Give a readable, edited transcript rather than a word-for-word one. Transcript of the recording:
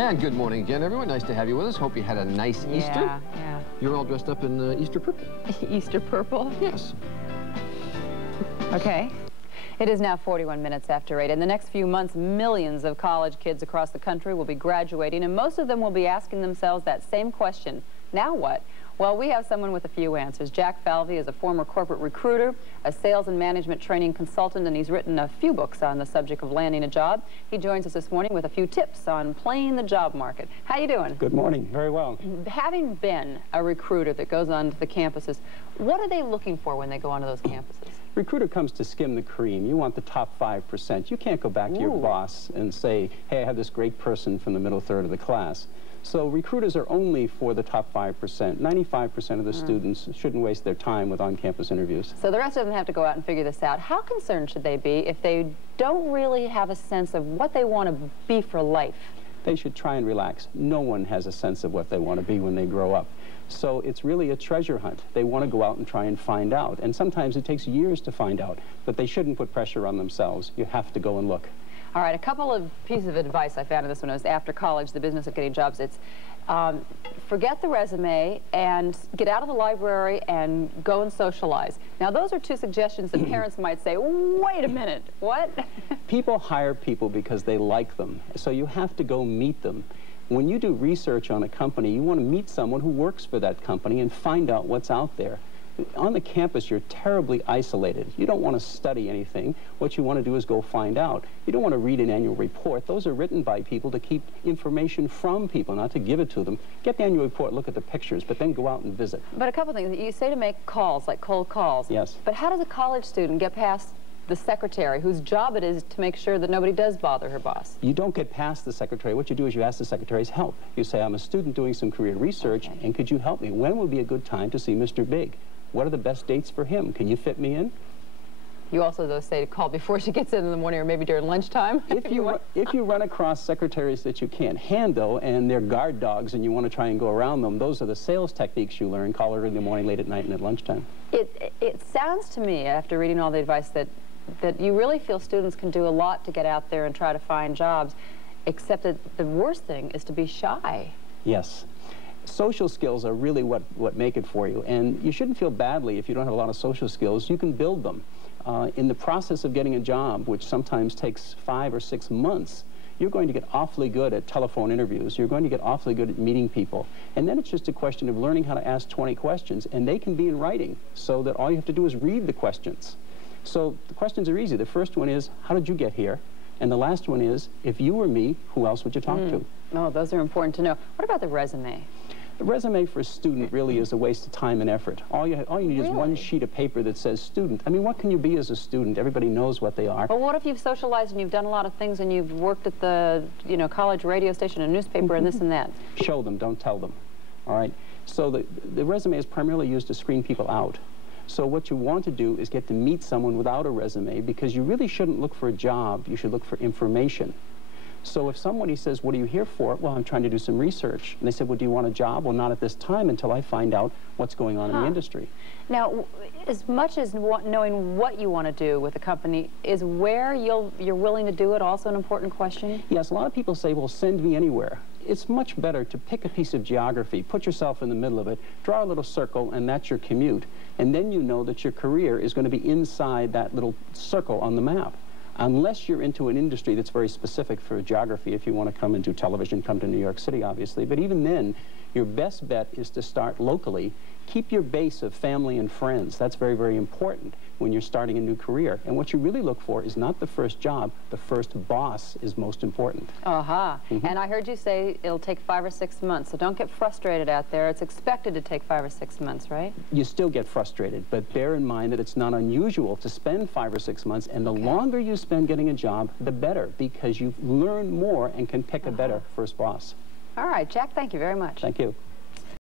And good morning again, everyone. Nice to have you with us. Hope you had a nice Easter. Yeah. You're all dressed up in Easter purple. Easter purple? Yes. Okay. It is now 41 minutes after 8. In the next few months, millions of college kids across the country will be graduating, and most of them will be asking themselves that same question. Now what? Well, we have someone with a few answers. Jack Falvey is a former corporate recruiter, a sales and management training consultant, and he's written a few books on the subject of landing a job. He joins us this morning with a few tips on playing the job market. How you doing? Good morning. Very well. Having been a recruiter that goes onto the campuses, what are they looking for when they go onto those campuses? Recruiter comes to skim the cream. You want the top 5%. You can't go back to your boss and say, hey, I have this great person from the middle third of the class. So recruiters are only for the top 5%. 95% of the students shouldn't waste their time with on-campus interviews. So the rest of them have to go out and figure this out. How concerned should they be if they don't really have a sense of what they want to be for life? They should try and relax. No one has a sense of what they want to be when they grow up. So it's really a treasure hunt. They want to go out and try and find out. And sometimes it takes years to find out. But they shouldn't put pressure on themselves. You have to go and look. All right, a couple of pieces of advice I found in this one was after college, the business of getting jobs. It's forget the resume and get out of the library and go and socialize. Now, those are two suggestions that parents might say, wait a minute, what? People hire people because they like them. So you have to go meet them. When you do research on a company, you want to meet someone who works for that company and find out what's out there. On the campus, you're terribly isolated. You don't want to study anything. What you want to do is go find out. You don't want to read an annual report. Those are written by people to keep information from people, not to give it to them. Get the annual report, look at the pictures, but then go out and visit. But a couple things. You say to make calls, like cold calls. Yes. But how does a college student get past the secretary, whose job it is to make sure that nobody does bother her boss? You don't get past the secretary. What you do is you ask the secretary's help. You say, I'm a student doing some career research, and could you help me? When would be a good time to see Mr. Big? What are the best dates for him? Can you fit me in? You also, though, say to call before she gets in the morning or maybe during lunchtime. If you run across secretaries that you can't handle and they're guard dogs and you want to try and go around them, those are the sales techniques you learn. Call her in the morning, late at night, and at lunchtime. It sounds to me, after reading all the advice, that you really feel students can do a lot to get out there and try to find jobs, except that the worst thing is to be shy. Yes. Social skills are really what make it for you, and you shouldn't feel badly if you don't have a lot of social skills. You can build them. In the process of getting a job, which sometimes takes 5 or 6 months, you're going to get awfully good at telephone interviews. You're going to get awfully good at meeting people. And then it's just a question of learning how to ask 20 questions, and they can be in writing, so that all you have to do is read the questions. So the questions are easy. The first one is, how did you get here? And the last one is, if you were me, who else would you talk to? Oh, those are important to know. What about the resume? The resume for a student really is a waste of time and effort. All you need is one sheet of paper that says student. I mean, what can you be as a student? Everybody knows what they are. But what if you've socialized and you've done a lot of things and you've worked at the, college radio station and newspaper and this and that? Show them, don't tell them. All right? So the resume is primarily used to screen people out. So what you want to do is get to meet someone without a resume, because you really shouldn't look for a job. You should look for information. So if somebody says, what are you here for? Well, I'm trying to do some research. And they said, well, do you want a job? Well, not at this time until I find out what's going on in the industry. Now, as much as knowing what you want to do with a company, is where you're willing to do it also an important question? Yes, a lot of people say, well, send me anywhere. It's much better to pick a piece of geography, put yourself in the middle of it, draw a little circle, and that's your commute. And then you know that your career is going to be inside that little circle on the map. Unless you're into an industry that's very specific for geography. If you want to come and do television, come to New York City, obviously. But even then, your best bet is to start locally. Keep your base of family and friends. That's very, very important when you're starting a new career. And what you really look for is not the first job. The first boss is most important. And I heard you say it'll take 5 or 6 months. So don't get frustrated out there. It's expected to take 5 or 6 months, right? You still get frustrated, but bear in mind that it's not unusual to spend 5 or 6 months. And the longer you spend getting a job, the better, because you learn more and can pick a better first boss. All right, Jack, thank you very much. Thank you.